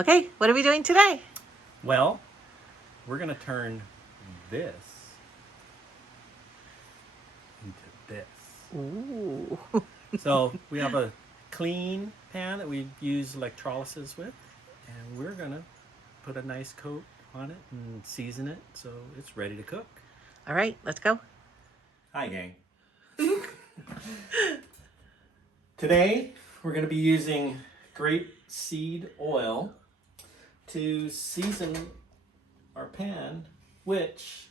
Okay, what are we doing today? Well, we're going to turn this into this. Ooh. So we have a clean pan that we've used electrolysis with, and we're going to put a nice coat on it and season it so it's ready to cook. All right, let's go. Hi, gang. Today, we're going to be using grapeseed oil to season our pan, which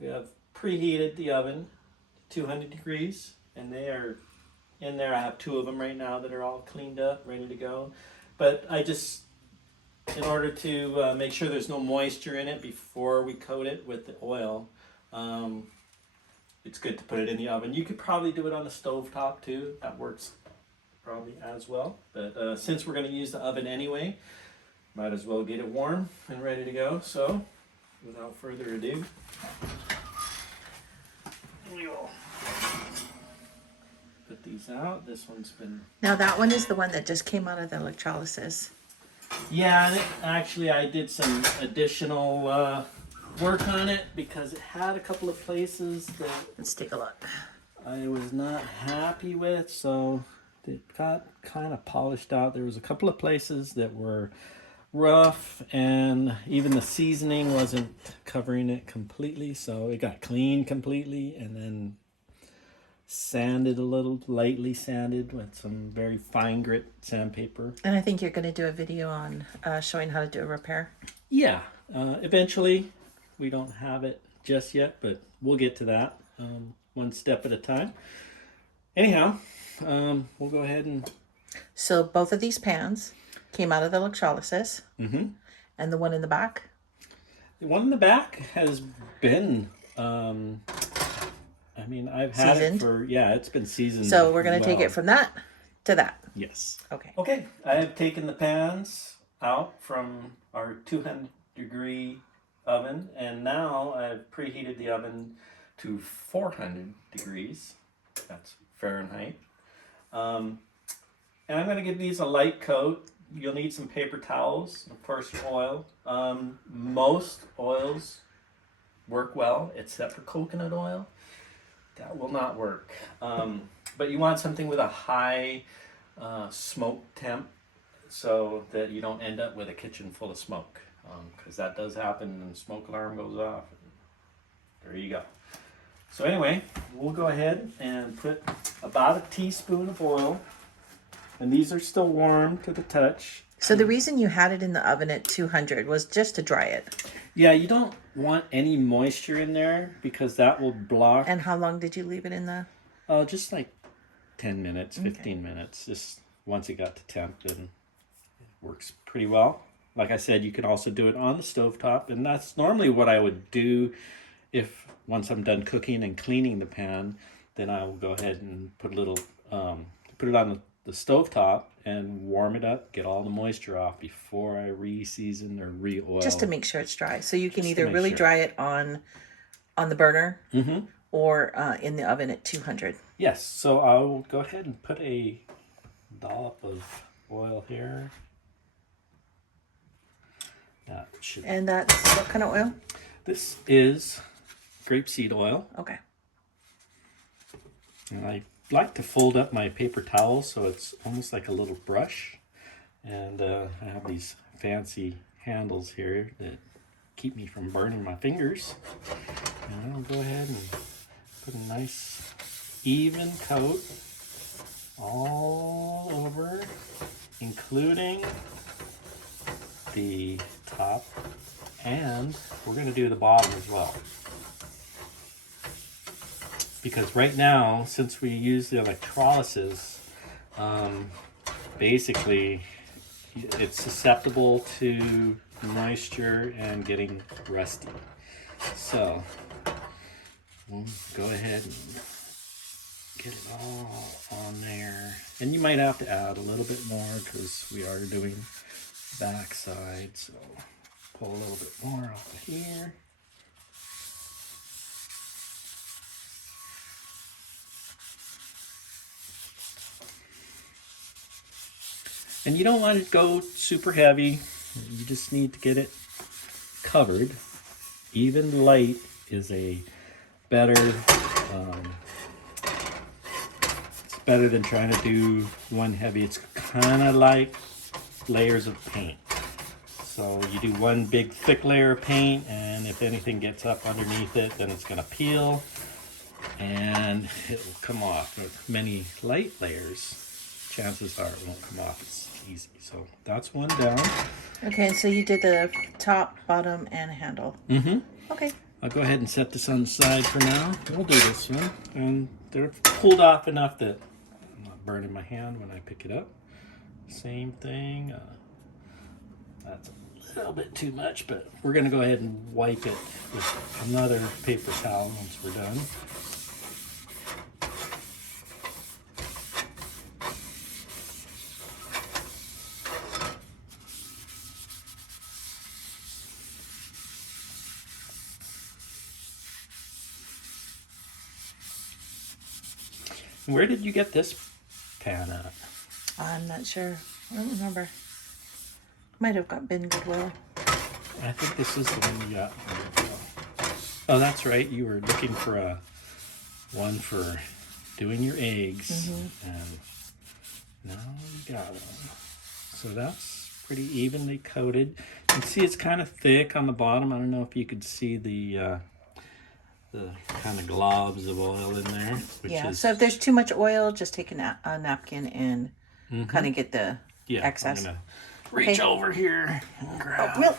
we have preheated the oven to 200 degrees, and they are in there. I have two of them right now that are all cleaned up, ready to go. But I just, in order to make sure there's no moisture in it before we coat it with the oil, it's good to put it in the oven. You could probably do it on the stove top too. That works probably as well. But since we're going to use the oven anyway, might as well get it warm and ready to go. So, without further ado, we will put these out. This one's been... Now that one is the one that just came out of the electrolysis. Yeah, and actually I did some additional work on it because it had a couple of places that Let's take a look. I was not happy with, so it got kind of polished out. There was a couple of places that were rough, and even the seasoning wasn't covering it completely, so it got cleaned completely and then sanded a little, lightly sanded with some very fine grit sandpaper. And I think you're going to do a video on showing how to do a repair. Yeah, eventually. We don't have it just yet, but we'll get to that one step at a time. Anyhow, we'll go ahead and... So both of these pans came out of the electrolysis. Mm-hmm. And the one in the back? The one in the back has been... I mean, I've had Seasoned? it for... Yeah, it's been seasoned. So we're going to take it from that to that. Yes. Okay. Okay, I have taken the pans out from our 200 degree oven, and now I've preheated the oven to 400 degrees. That's Fahrenheit. And I'm going to give these a light coat. You'll need some paper towels, of course, oil. Most oils work well, except for coconut oil. That will not work. But you want something with a high smoke temp so that you don't end up with a kitchen full of smoke. Because that does happen and the smoke alarm goes off. There you go. So anyway, we'll go ahead and put about a teaspoon of oil. And these are still warm to the touch. So the reason you had it in the oven at 200 was just to dry it. Yeah, you don't want any moisture in there because that will block. And how long did you leave it in the... Just like 10 minutes, 15 minutes. Just once it got to temp, then it works pretty well. Like I said, you can also do it on the stovetop, and that's normally what I would do if once I'm done cooking and cleaning the pan, then I will go ahead and put a little, put it on the stovetop and warm it up, get all the moisture off before I re-season or re-oil. Just to make sure it's dry. So you can Just either to make really sure. dry it on the burner Mm-hmm. or in the oven at 200. Yes, so I will go ahead and put a dollop of oil here. That should... And that's what kind of oil? This is grapeseed oil. Okay. And I like to fold up my paper towel so it's almost like a little brush. And I have these fancy handles here that keep me from burning my fingers. And I'll go ahead and put a nice even coat all over, including the top, and we're going to do the bottom as well. Because right now, since we use the electrolysis, basically it's susceptible to moisture and getting rusty. So we'll go ahead and get it all on there. And you might have to add a little bit more because we are doing backside. So pull a little bit more off of here. And you don't want it to go super heavy. You just need to get it covered. Even light is a better, it's better than trying to do one heavy. It's kind of like layers of paint. So you do one big thick layer of paint, and if anything gets up underneath it, then it's gonna peel and it will come off. With many light layers, chances are it won't come off as easy. So that's one down. Okay, so you did the top, bottom, and handle. Mm-hmm. Okay. I'll go ahead and set this on the side for now. We'll do this one. And they're pulled off enough that I'm not burning my hand when I pick it up. Same thing. That's a little bit too much, but we're going to go ahead and wipe it with another paper towel once we're done. Where did you get this pan at? I'm not sure. I don't remember. Might have been Goodwill. I think this is the one you got. Oh, that's right. You were looking for a one for doing your eggs, and now you got one. So that's pretty evenly coated. You can see it's kind of thick on the bottom. I don't know if you could see the kind of globs of oil in there. Yeah, so if there's too much oil, just take a napkin and kind of get the excess. I'm gonna reach over here and grab. Oh, Will.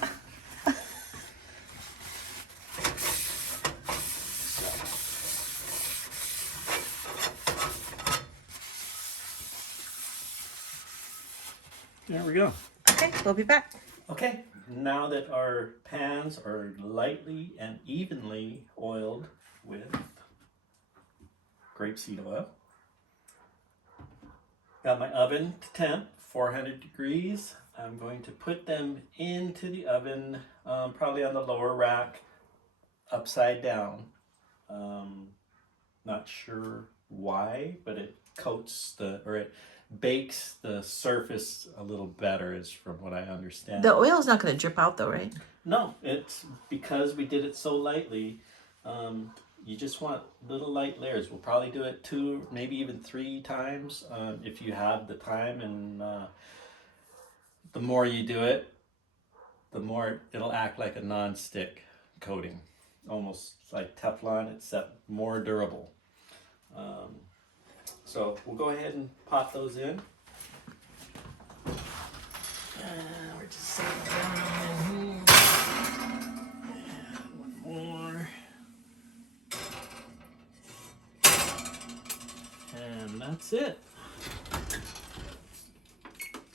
There we go. Okay, we'll be back. Okay, now that our pans are lightly and evenly oiled with grapeseed oil, got my oven to temp, 400 degrees. I'm going to put them into the oven, probably on the lower rack, upside down. Not sure why, but it coats it bakes the surface a little better, is from what I understand. The oil's not going to drip out though, right? No, it's because we did it so lightly. You just want little light layers. We'll probably do it 2, maybe even 3 times if you have the time. And the more you do it, the more it'll act like a non-stick coating, almost like Teflon, except more durable. So we'll go ahead and pop those in. We're just setting down in here. And one more. And that's it.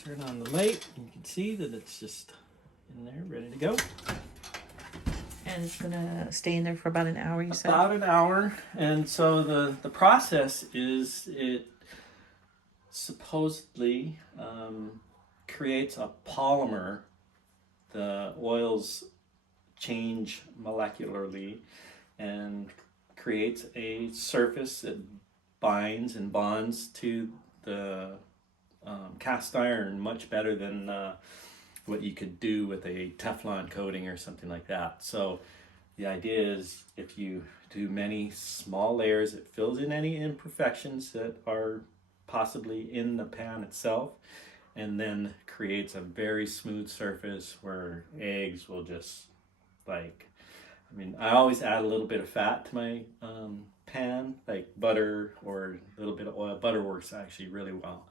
Turn on the light, and you can see that it's just in there, ready to go. And it's going to stay in there for about an hour, you said? About an hour. And so the process is it supposedly creates a polymer. The oils change molecularly and creates a surface that binds and bonds to the cast iron much better than what you could do with a Teflon coating or something like that. So the idea is if you do many small layers, it fills in any imperfections that are possibly in the pan itself, and then creates a very smooth surface where eggs will just I always add a little bit of fat to my pan, like butter or a little bit of oil. Butter works actually really well.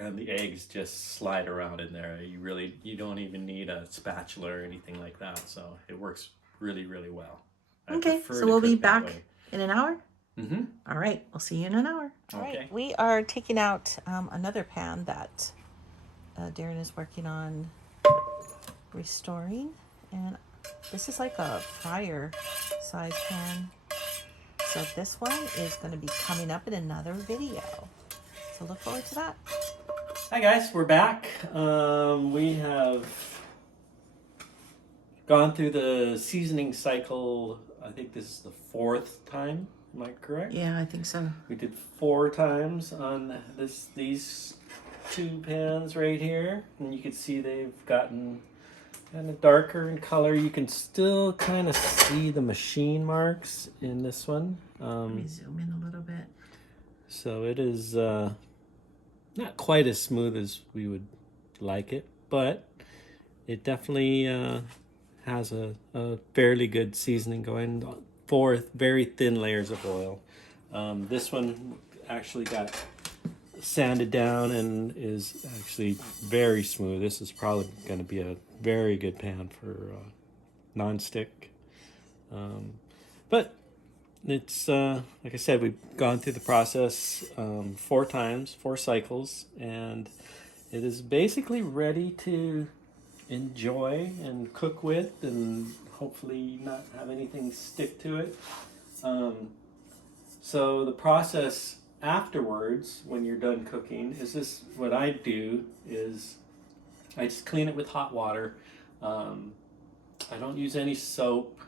And the eggs just slide around in there. You don't even need a spatula or anything like that. So it works really, really well. Okay, so we'll be back in an hour? Mm-hmm. All right, we'll see you in an hour. All right, we are taking out another pan that Darren is working on restoring. And this is like a fryer size pan. So this one is going to be coming up in another video. So look forward to that. Hi guys, we're back. We have gone through the seasoning cycle. I think this is the 4th time. Am I correct? Yeah, I think so. We did 4 times on these two pans right here, and you can see they've gotten kind of darker in color. You can still kind of see the machine marks in this one. Let me zoom in a little bit. So it is not quite as smooth as we would like it, but it definitely has a fairly good seasoning going. 4 very thin layers of oil. This one actually got sanded down and is actually very smooth. This is probably going to be a very good pan for non-stick. But it's like I said, we've gone through the process 4 times, 4 cycles, and it is basically ready to enjoy and cook with, and hopefully not have anything stick to it. So the process afterwards, when you're done cooking, is this. What I do is I just clean it with hot water. I don't use any soap.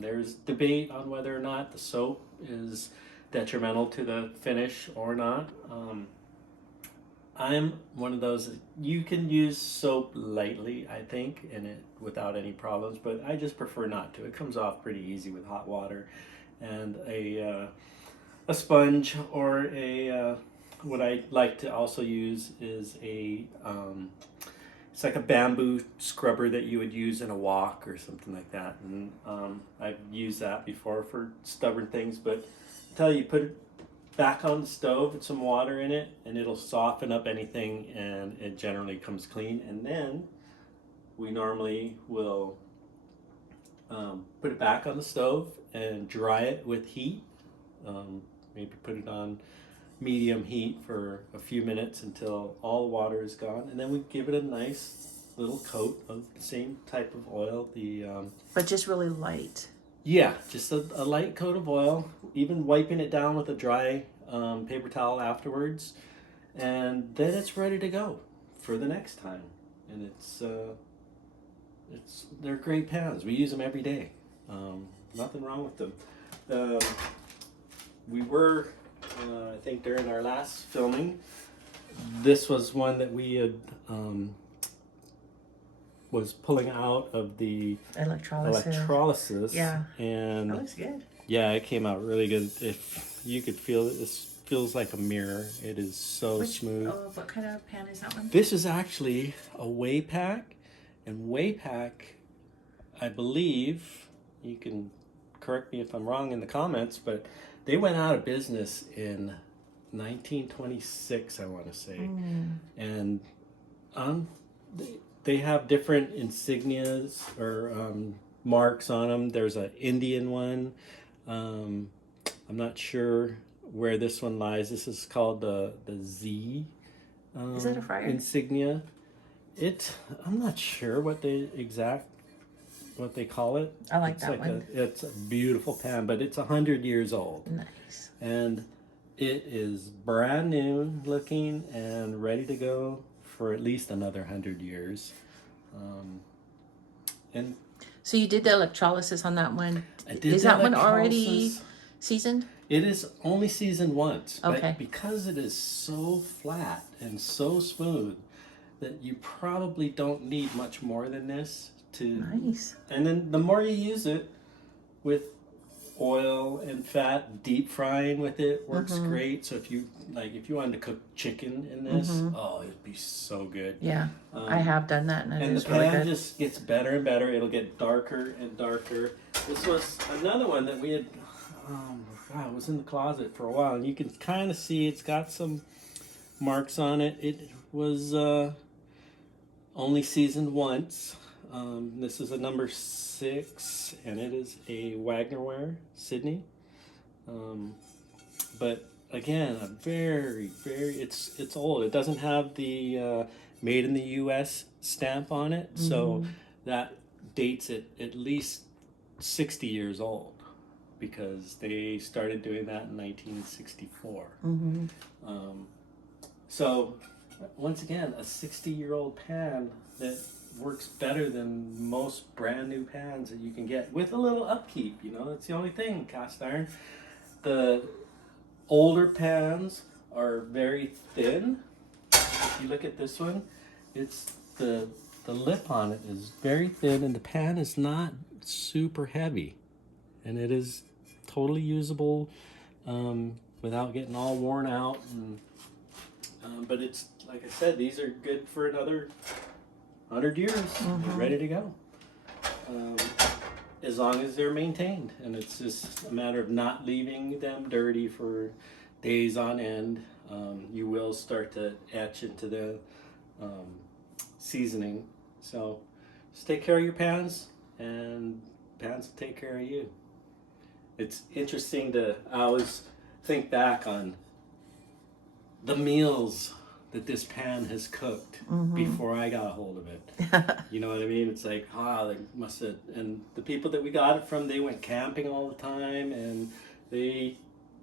There's debate on whether or not the soap is detrimental to the finish or not. I'm one of those, you can use soap lightly, I think, in it without any problems, but I just prefer not to. It comes off pretty easy with hot water, and a sponge, or what I like to also use is it's like a bamboo scrubber that you would use in a wok or something like that. And I've used that before for stubborn things, but I tell you, put it back on the stove with some water in it, and it'll soften up anything, and it generally comes clean. And then we normally will put it back on the stove and dry it with heat. Maybe put it on medium heat for a few minutes until all the water is gone, and then we give it a nice little coat of the same type of oil. But just really light. Yeah, just a light coat of oil, even wiping it down with a dry paper towel afterwards, and then it's ready to go for the next time. And they're great pans. We use them every day. Nothing wrong with them. We were, I think during our last filming, this was one that we had was pulling out of the electrolysis. Yeah, and that looks good. Yeah, it came out really good. If you could feel it, this feels like a mirror. It is so smooth. What kind of pan is that one? This is actually a Waypack, and Waypack, I believe, you can correct me if I'm wrong in the comments, but they went out of business in 1926, I want to say. And they have different insignias or marks on them. There's an Indian one. I'm not sure where this one lies. This is called the Z is it a fryer? Insignia. I'm not sure what they call it. I like that one. It's a beautiful pan, but it's 100 years old. Nice. And it is brand new looking and ready to go for at least another 100 years. And so you did the electrolysis on that one. I did. Is that one already seasoned? It is only seasoned once. Okay. But because it is so flat and so smooth that you probably don't need much more than this to. Nice. And then the more you use it with oil and fat, deep frying with it works great. So if you wanted to cook chicken in this, it'd be so good. Yeah, I have done that, and the pan just gets better and better. It'll get darker and darker. This was another one that we had. It was in the closet for a while, and you can kind of see it's got some marks on it. It was only seasoned once. This is a number 6, and it is a Wagnerware Sydney. But again, a very it's old. It doesn't have the made in the U.S. stamp on it, so that dates it at least 60 years old, because they started doing that in 1964. So once again, a 60-year-old pan that works better than most brand new pans that you can get with a little upkeep. That's the only thing. Cast iron. The older pans are very thin, you look at this one, it's the lip on it is very thin, and the pan is not super heavy, and it is totally usable without getting all worn out. And but it's like I said, these are good for another 100 years. They're ready to go. As long as they're maintained, and it's just a matter of not leaving them dirty for days on end. You will start to etch into the seasoning, so just take care of your pans, and pans will take care of you. It's interesting I always think back on the meals that this pan has cooked before I got a hold of it. You know what I mean? It's like, they must have, and the people that we got it from, they went camping all the time, and they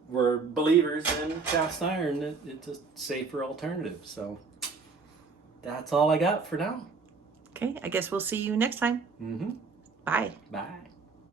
were believers in cast iron. It's a safer alternative. So that's all I got for now. Okay, I guess we'll see you next time. Bye. Bye.